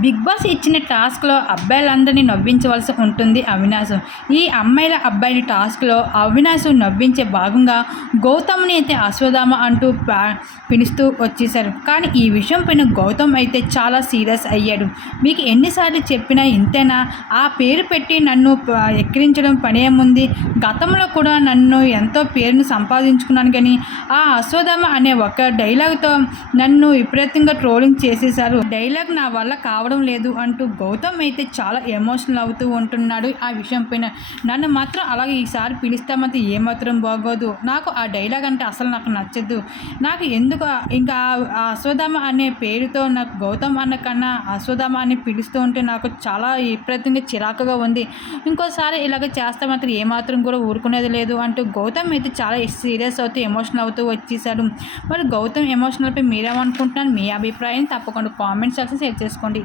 Big boss ఇచ్చిన టాస్క్లో అబ్బాయిలందరినీ నవ్వించవలసి ఉంటుంది అవినాశ్. ఈ అమ్మాయిల అబ్బాయిని టాస్క్లో అవినాశ్ నవ్వించే భాగంగా గౌతమ్ని అయితే అశ్వధామ అంటూ పా- పిలుస్తూ వచ్చేశారు. కానీ ఈ విషయం పైన గౌతమ్ అయితే చాలా సీరియస్ అయ్యాడు. మీకు ఎన్నిసార్లు చెప్పినా ఇంతేనా? ఆ పేరు పెట్టి నన్ను ఎక్కిరించడం పనేముంది గతంలో కూడా నన్ను ఎంతో పేరును సంపాదించుకున్నాను కానీ ఆ అశ్వధామ అనే ఒక డైలాగ్తో నన్ను విపరీతంగా ట్రోలింగ్ చేసేశారు. డైలాగ్ నా వల్ల కావడం లేదు అంటూ గౌతమ్ అయితే చాలా ఎమోషనల్ అవుతూ ఉంటున్నాడు ఆ విషయం పైన. నన్ను మాత్రం అలాగే ఈసారి పిలుస్తామంటే ఏమాత్రం బాగోదు. నాకు ఆ డైలాగ్ అంటే అసలు నాకు నచ్చదు. నాకు ఎందుకు ఇంకా ఆ- అశ్వధామ అనే పేరుతో నాకు గౌతమ్ అన్న కన్నా అశ్వధామ అని పిలుస్తూ ఉంటే నాకు చాలా విపరీతంగా చిరాకుగా ఉంది. ఇంకోసారి ఇలాగ చేస్తే మాత్రం ఏమాత్రం కూడా ఊరుకునేది లేదు అంటూ గౌతమ్ అయితే చాలా సీరియస్ అవుతూ ఎమోషనల్ అవుతూ వచ్చేసాడు. మరి గౌతమ్ ఎమోషనల్పై మీరేమనుకుంటున్నాను మీ అభిప్రాయం తప్పకుండా కామెంట్ సెక్షన్ షేర్ చేసుకోండి.